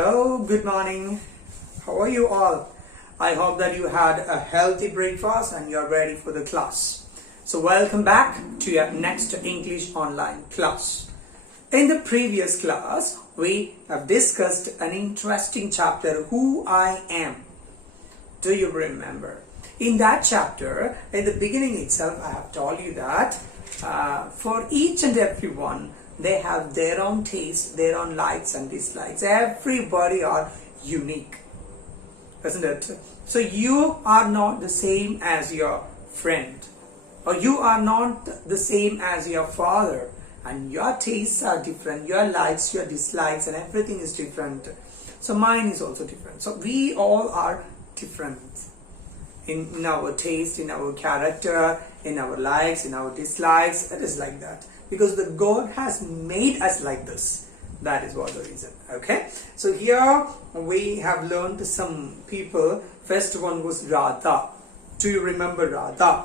Hello, good morning. How are you all? I hope that you had a healthy breakfast and you're ready for the class. So welcome back to your next English online class. In the previous class, we have discussed an interesting chapter, Who I Am. Do you remember? In that chapter, in the beginning itself, I have told you that for each and every one, they have their own taste, their own likes and dislikes. Everybody are unique, isn't it? So you are not the same as your friend, or you are not the same as your father, and your tastes are different, your likes, your dislikes, and everything is different. So mine is also different. So we all are different in our taste, in our character, in our likes, in our dislikes. It is like that because the God has made us like this. That is what the reason. Okay, so here we have learned some people. First one was Radha. Do you remember Radha?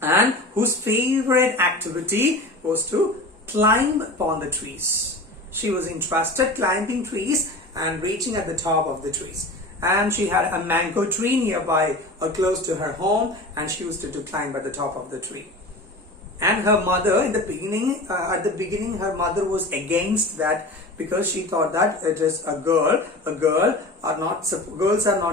And whose favorite activity was to climb upon the trees. She was interested climbing trees and reaching at the top of the trees. And she had a mango tree nearby or close to her home, and she used to climb at the top of the tree. And her mother, in the beginning, her mother was against that because she thought that it is a girl. Girls are not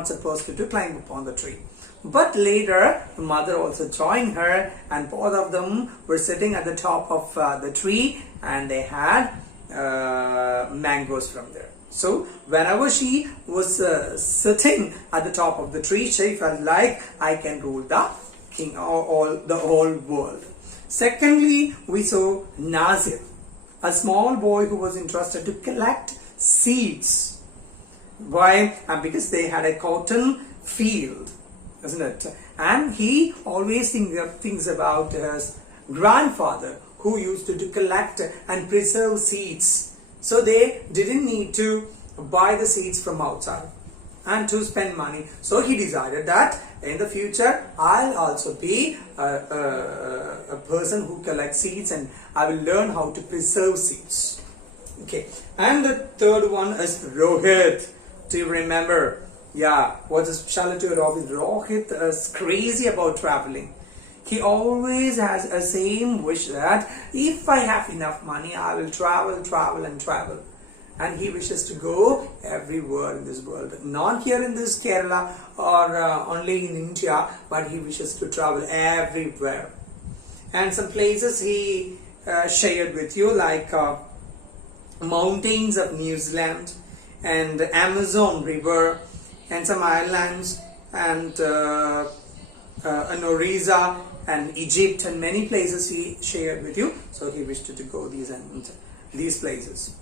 supposed to climb upon the tree. But later, the mother also joined her, and both of them were sitting at the top of the tree, and they had mangoes from there. So whenever she was sitting at the top of the tree, she felt like I can rule the king, the whole world. Secondly, we saw Nazir, a small boy who was interested to collect seeds. Why? Because they had a cotton field, isn't it? And he always thinks about his grandfather who used to collect and preserve seeds. So they didn't need to buy the seeds from outside and to spend money. So he decided that in the future I'll also be a person who collects seeds, and I will learn how to preserve seeds. Okay, and the third one is Rohit. Do you remember? Yeah, what's the specialty of Rohit? Rohit is crazy about traveling. He always has a same wish that if I have enough money, I will travel. And he wishes to go everywhere in this world. Not here in this Kerala or only in India, but he wishes to travel everywhere. And some places he shared with you, like mountains of New Zealand and Amazon River and some islands and Norisa and Egypt and many places he shared with you. So he wished to go these places.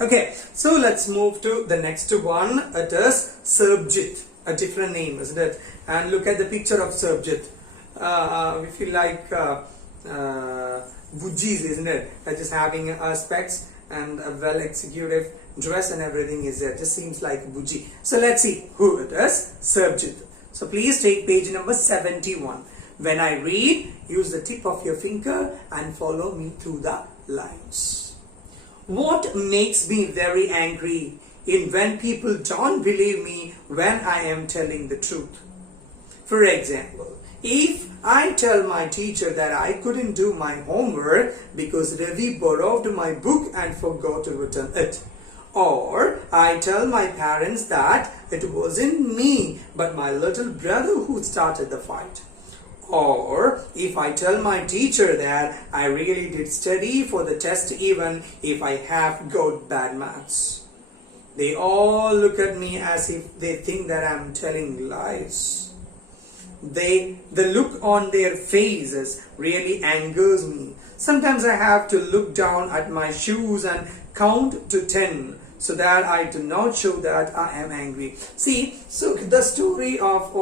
Okay, so let's move to the next one. It is Sarbjit, a different name, isn't it? And look at the picture of Sarbjit. We feel like Bujis, isn't it? Just having specs and a well executive dress and everything is there. Just seems like Buji. So let's see who it is. Sarbjit. So please take page number 71. When I read, use the tip of your finger and follow me through the lines. What makes me very angry is when people don't believe me when I am telling the truth. For example, if I tell my teacher that I couldn't do my homework because Ravi borrowed my book and forgot to return it. Or I tell my parents that it wasn't me but my little brother who started the fight. Or if I tell my teacher that I really did study for the test even if I have got bad marks. They all look at me as if they think that I'm telling lies. The look on their faces really angers me. Sometimes I have to look down at my shoes and count to 10 so that I do not show that I am angry. See, so the story of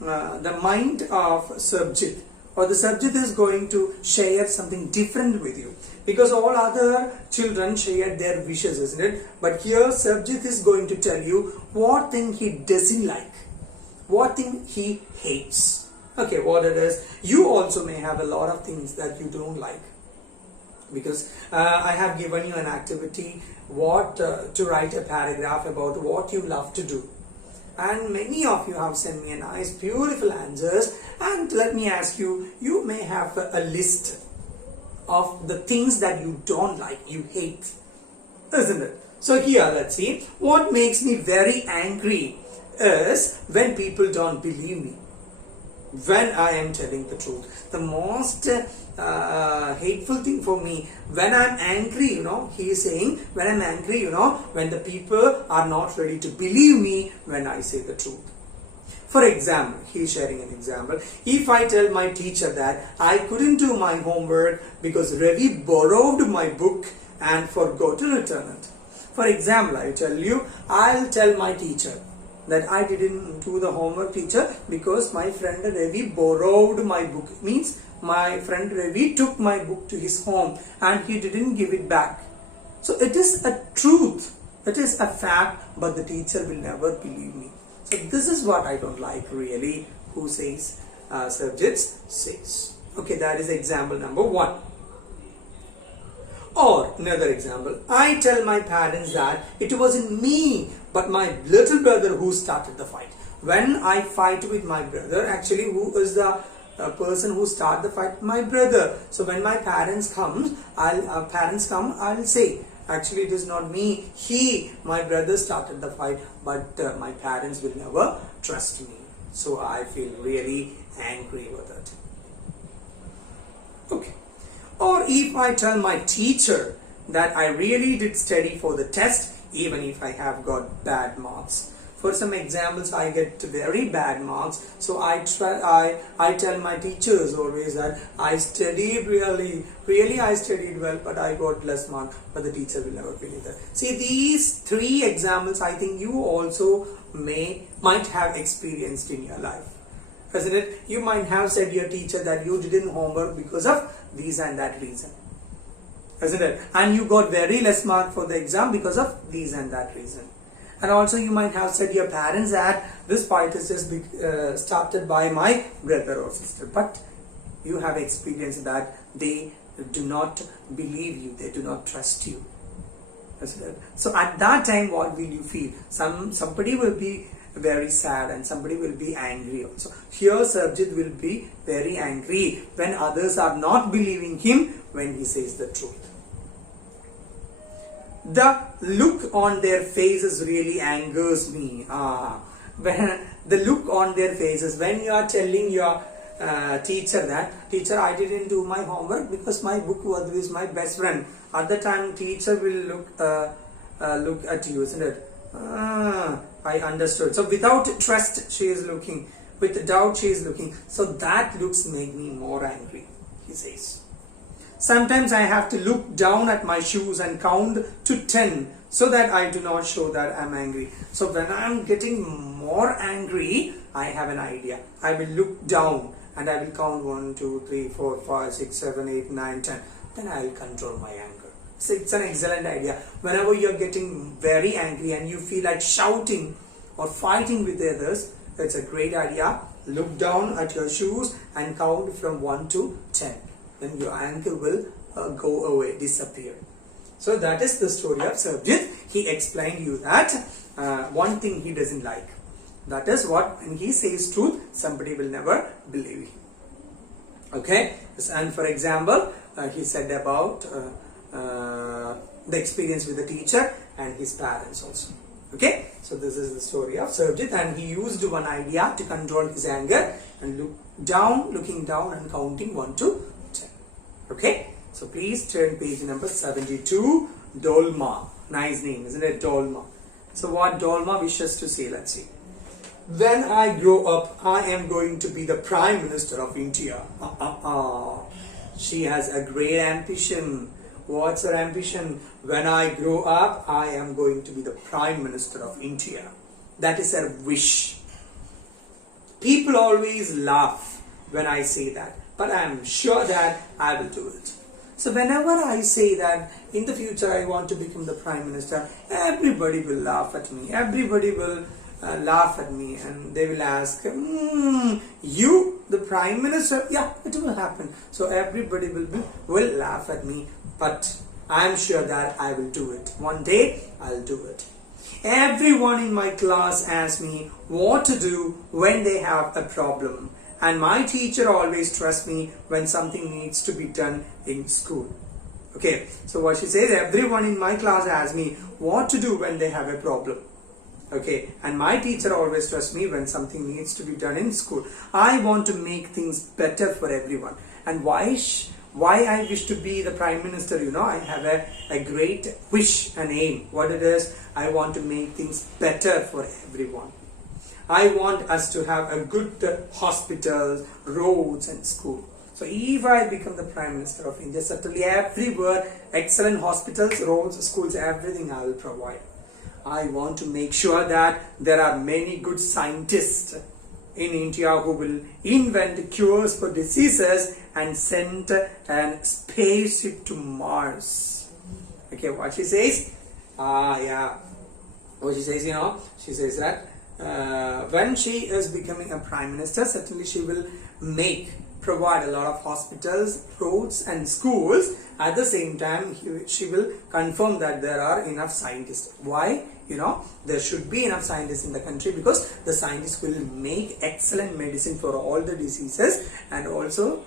the mind of Sarbjit, or the Sarbjit is going to share something different with you, because all other children share their wishes, isn't it? But here Sarbjit is going to tell you what thing he doesn't like, what thing he hates. Okay, what it is. You also may have a lot of things that you don't like. because I have given you an activity to write a paragraph about what you love to do, and many of you have sent me a nice beautiful answers. And let me ask you, you may have a list of the things that you don't like, you hate, isn't it? So here, let's see, what makes me very angry is when people don't believe me when I am telling the truth. The most hateful thing for me, when I'm angry, he is saying, when I'm angry, when the people are not ready to believe me when I say the truth. For example, he is sharing an example. If I tell my teacher that I couldn't do my homework because Ravi borrowed my book and forgot to return it. For example, I'll tell my teacher that I didn't do the homework, teacher, because my friend Ravi borrowed my book. Means my friend Ravi took my book to his home and he didn't give it back. So it is a truth, it is a fact, but the teacher will never believe me. So this is what I don't like really. Who says? Sarvjit says. Okay, that is example number 1. Or another example, I tell my parents that it wasn't me but my little brother who started the fight. When I fight with my brother, actually who is the person who started the fight? My brother. So when my parents come, I'll say, actually it is not me, my brother started the fight, but my parents will never trust me. So I feel really angry with it. Okay. Or if I tell my teacher that I really did study for the test, even if I have got bad marks. For some examples, I get very bad marks. So I tell my teachers always that I studied really I studied well, but I got less marks. But the teacher will never believe that. See, these 3 examples, I think you also might have experienced in your life. Isn't it? You might have said to your teacher that you didn't homework because of these and that reason. Isn't it? And you got very less mark for the exam because of these and that reason. And also you might have said to your parents that this fight is just started by my brother or sister. But you have experienced that they do not believe you, they do not trust you. Isn't it? So at that time, what will you feel? Somebody will be very sad and somebody will be angry also. Here Sarvjit will be very angry when others are not believing him when he says the truth. The look on their faces really angers me. When the look on their faces, when you are telling your teacher that, teacher, I didn't do my homework because my book was with my best friend. At the time, teacher will look at you, isn't it? I understood. So without trust, she is looking. With doubt, she is looking. So that looks make me more angry, he says. Sometimes I have to look down at my shoes and count to 10 so that I do not show that I'm angry. So when I'm getting more angry, I have an idea. I will look down and I will count 1, 2, 3, 4, 5, 6, 7, 8, 9, 10. Then I will control my anger. So it's an excellent idea. Whenever you're getting very angry and you feel like shouting or fighting with the others, it's a great idea. Look down at your shoes and count from 1 to 10. Then your anger will go away, disappear. So that is the story of Sarvjit. He explained you that one thing he doesn't like. That is what, when he says truth, somebody will never believe him. Okay. And for example, he said about the experience with the teacher and his parents also. Okay. So this is the story of Sarvjit, and he used one idea to control his anger and looking down and counting 1 to 10. Okay. So please turn page number 72. Dolma. Nice name, isn't it? Dolma. So what Dolma wishes to say, let's see. When I grow up, I am going to be the Prime Minister of India. She has a great ambition. What's her ambition? When I grow up, I am going to be the Prime Minister of India. That is her wish. People always laugh when I say that, but I am sure that I will do it. So whenever I say that in the future I want to become the Prime Minister, everybody will laugh at me. Everybody will laugh at me and they will ask, you, the Prime Minister? Yeah, it will happen. So everybody will laugh at me. but I'm sure that I will do it. One day I'll do it. Everyone in my class asks me what to do when they have a problem, and my teacher always trusts me when something needs to be done in school. Okay, so what she says, everyone in my class asks me what to do when they have a problem. Okay, and my teacher always trusts me when something needs to be done in school. I want to make things better for everyone. And why I wish to be the Prime Minister, I have a great wish and aim. What it is, I want to make things better for everyone. I want us to have a good hospitals, roads and school. So if I become the Prime Minister of India, certainly everywhere, excellent hospitals, roads, schools, everything I will provide. I want to make sure that there are many good scientists in India who will invent cures for diseases and send a spaceship to Mars. Okay, what she says? What she says, she says that when she is becoming a Prime Minister, certainly she will provide a lot of hospitals, roads and schools. At the same time, she will confirm that there are enough scientists. Why? There should be enough scientists in the country, because the scientists will make excellent medicine for all the diseases, and also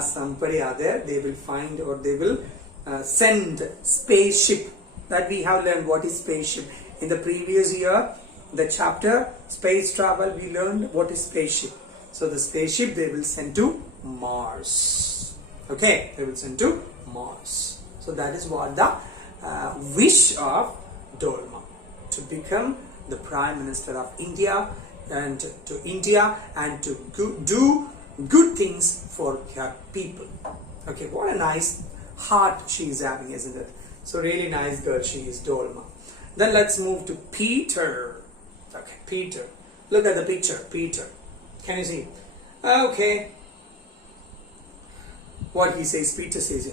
somebody are there, they will find, or they will send spaceship. That we have learned what is spaceship. In the previous year, the chapter space travel, we learned what is spaceship. So the spaceship they will send to Mars. Okay, they will send to Mars. So that is what the wish of Dolma, to become the Prime Minister of India, and to do good things for her people. Okay, what a nice heart she is having, isn't it? So really nice girl she is, Dolma. Then let's move to Peter. Okay, Peter. Look at the picture, Peter. Can you see? Okay. What he says, Peter says,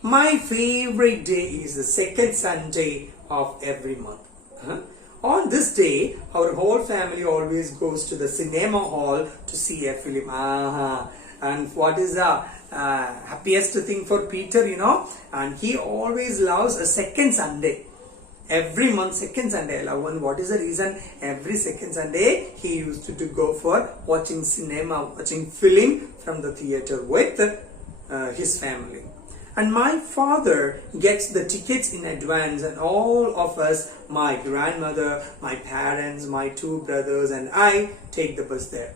my favorite day is the second Sunday of every month. On this day, our whole family always goes to the cinema hall to see a film. And what is the happiest thing for Peter, and he always loves a second Sunday. Every month, second Sunday, I love. And what is the reason? Every second Sunday, he used to go for watching cinema, watching film from the theater with his family. And my father gets the tickets in advance, and all of us, my grandmother, my parents, my two brothers and I take the bus there.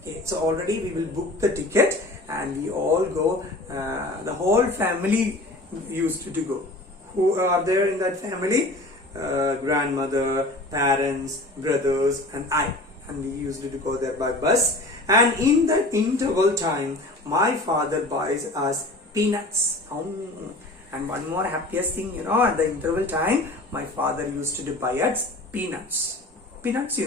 Okay, so already we will book the ticket and we all go, the whole family used to go. Who are there in that family? Grandmother, parents, brothers and I. And we used to go there by bus. And in that interval time, my father buys us peanuts. And one more happiest thing, at the interval time, my father used to buy us peanuts. Peanuts,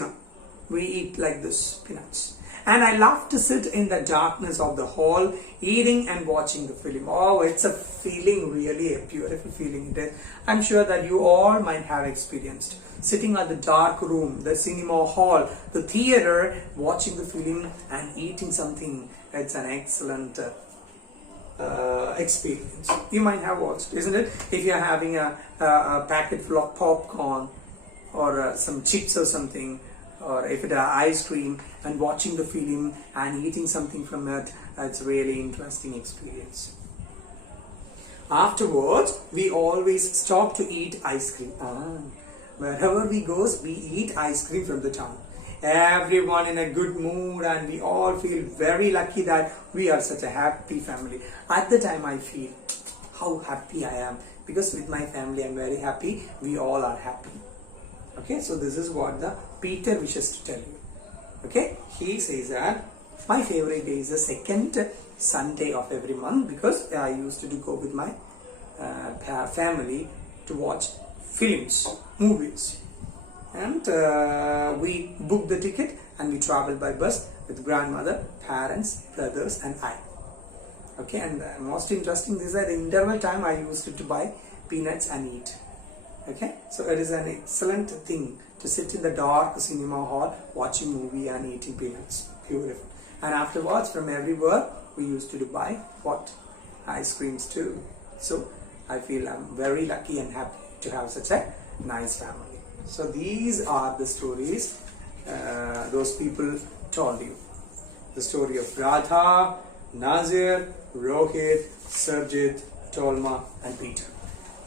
we eat like this, peanuts. And I love to sit in the darkness of the hall, eating and watching the film. Oh, it's a feeling, really a beautiful feeling it is. I'm sure that you all might have experienced. Sitting at the dark room, the cinema hall, the theater, watching the film and eating something. It's an excellent experience. You might have watched, isn't it? If you're having a packet full of popcorn or some chips or something, or if it is ice cream, and watching the film and eating something from it, it's really interesting experience. Afterwards, we always stop to eat ice cream. Wherever we go, we eat ice cream from the town. Everyone in a good mood, and we all feel very lucky that we are such a happy family. At the time I feel how happy I am, because with my family I'm very happy. We all are happy. Okay, so this is what the Peter wishes to tell you. Okay, he says that my favorite day is the second Sunday of every month, because I used to go with my family to watch films, movies, and we book the ticket and we travel by bus with grandmother, parents, brothers and I. Okay, and most interesting is that the interval time I used to buy peanuts and eat. Okay, so it is an excellent thing to sit in the dark cinema hall watching movie and eating peanuts. Beautiful. And afterwards, from everywhere we used to buy what? Ice creams too. So I feel I'm very lucky and happy to have such a nice family. So these are the stories those people told you. The story of Radha, Nazir, Rohit, Sarjit, Tolma and Peter.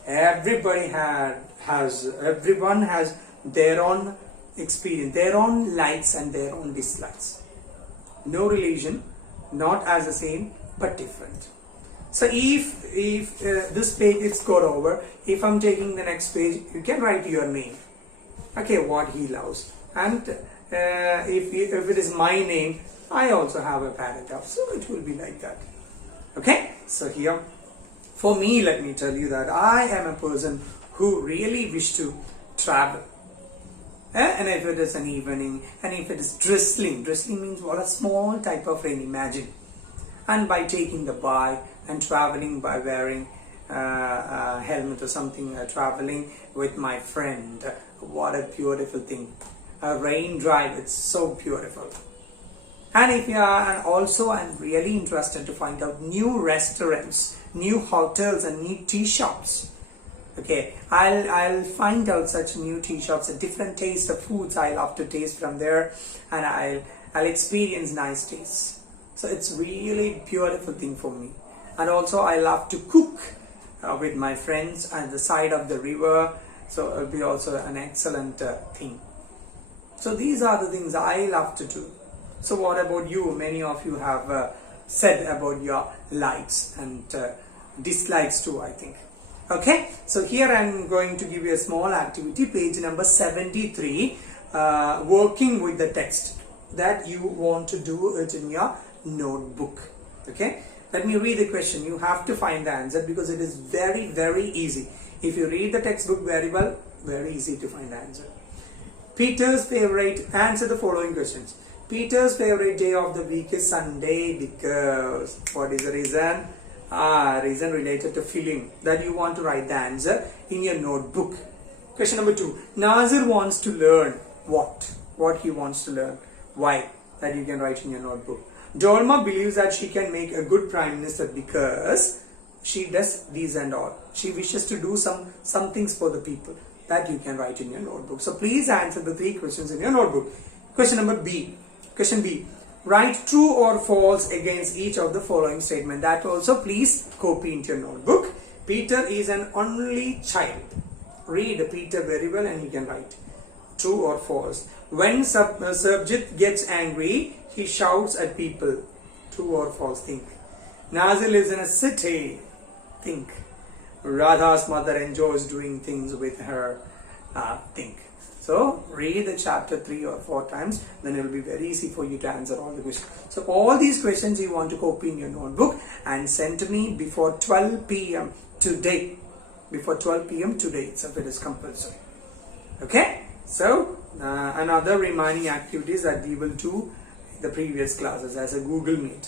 Everybody everyone has their own experience, their own likes and their own dislikes. No religion, not as the same but different. So if this page is got over, if I'm taking the next page, you can write your name. Okay, what he loves. And if it is my name, I also have a paragraph. So it will be like that. Okay, so here for me, let me tell you that I am a person who really wish to travel. And if it is an evening, and if it is drizzling means what, a small type of rain, imagine. And by taking the bike and traveling by wearing a helmet or something, traveling with my friend, what a beautiful thing. A rain drive, it's so beautiful. And if you are also, I'm really interested to find out new restaurants, new hotels and new tea shops. Okay, I'll find out such new tea shops, a different taste of foods I love to taste from there, and I'll experience nice tastes. So it's really beautiful thing for me. And also I love to cook with my friends at the side of the river. So it'll be also an excellent thing. So these are the things I love to do. So what about you? Many of you have said about your likes and dislikes too, I think. Okay, so here I'm going to give you a small activity, page number 73, working with the text that you want to do it in your notebook. Okay, let me read the question. You have to find the answer because it is very, very easy. If you read the textbook very well, very easy to find the answer. Peter's favorite, answer the following questions. Peter's favorite day of the week is Sunday because, what is the reason? Reason related to feeling that you want to write the answer in your notebook. Question number 2. Nazir wants to learn what? What he wants to learn. Why? That you can write in your notebook. Dolma believes that she can make a good prime minister because she does these and all. She wishes to do some things for the people. That you can write in your notebook. So please answer the 3 questions in your notebook. Question number B. Question B. Write true or false against each of the following statement. That also please copy into your notebook. Peter is an only child. Read Peter very well and you can write true or false. When Sarjit gets angry, he shouts at people. True or false? Think. Nazir lives in a city. Think. Radha's mother enjoys doing things with her. Think. So read the chapter 3 or 4 times, then it will be very easy for you to answer all the questions. So all these questions you want to copy in your notebook and send to me before 12 p.m. today. Before 12 p.m. today, so it is compulsory. Okay? So another remaining activities that we will do the previous classes as a Google Meet.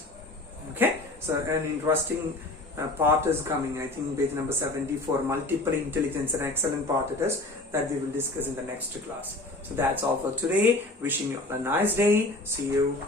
Okay? So an interesting part is coming, I think page number 74, multiple intelligence, an excellent part it is that we will discuss in the next class. So that's all for today. Wishing you all a nice day. See you